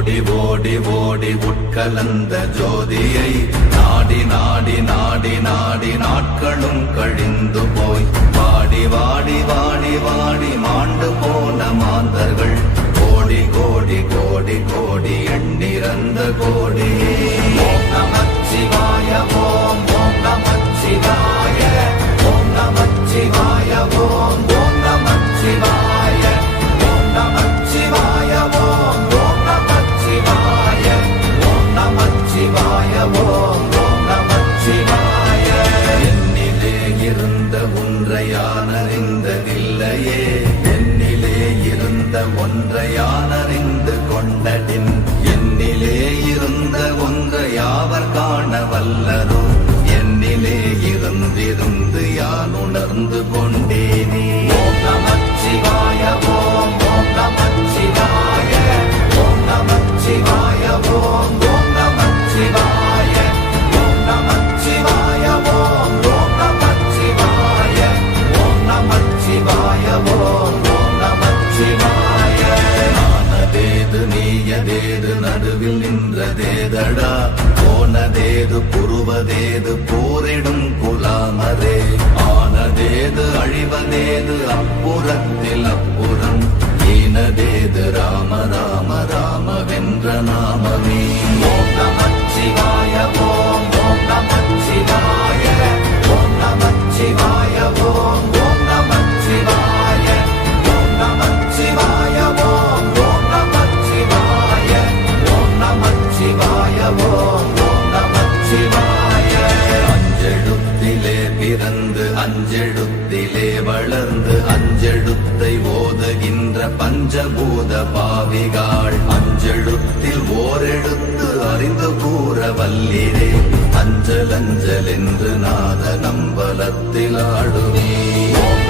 ஓடி ஓடி ஓடி உட்கலந்த ஜோதியை நாடி நாடி நாடி நாடி நாட்களும் கழிந்து போய் வாடி வாடி வாடி வாடி மாண்டு போன மாந்தர்கள் கோடி கோடி கோடி கோடி எண்ணிறந்த கோடி. ஓம் நமச்சிவாய ஓம் ஓம் நமச்சிவாய ஓம் நமச்சிவாய ஓம் ஓம் நமச்சிவாய ஓம் நமச்சிவாய ஓம் ஓம் நமச்சிவாய ஓம் நமச்சிவாய ஓம் ஓம் நமச்சிவாய. என்னிலே இருந்த ஒன்றை யான் அறிந்ததில்லையே, என்னிலே இருந்த ஒன்றை யான் அறிந்து கொண்டடின், என்னிலே இருந்த ஒன்றை யாவர் காண வல்லரோ, என்னிலே இருந்திருந்து யான் உணர்ந்து கொண்டேனே. ஓம் நமச்சிவாய ஓம் ஓம் நமச்சிவாய ஓம் நமச்சிவாய ஓம் ஓம் நமச்சிவாய ஓம் நமச்சிவாய ஓம் ஓம் நமச்சிவாய ஓம் நமச்சிவாய ஓம் ஓம் நமச்சிவாய. ஆனதேது நீயதேது நடுவில் நின்றதேதடா, போனதேது புருவதேது போரிடும் குலாமரே, ஆனதேது அழிவதேது அப்புறத்தில் அப்புறம், ஈனதேது ராம ராம ராம வென்ற நாமமே. ஓம் நமச்சிவாய ஓம் ஓம் நமச்சிவாய ஓம் நமச்சிவாய ஓம் ஓம் நமச்சிவாய ஓம் நமச்சிவாய ஓம் ஓம் நமச்சிவாய ஓம் நமச்சிவாய ஓம் ஓம் நமச்சிவாய. அஞ்செழுத்திலே பிறந்து அஞ்செழுத்திலே வளர்ந்து அஞ்செழுத்தை ஓதுகின்ற பஞ்சபூத பாவிகாள், அஞ்செழுத்தில் ஓரெழுத்து அறிந்து கூற வல்லிரே, அஞ்சல் அஞ்சல் என்று நாத நம்பலத்தில் ஆடுவே. ஓம்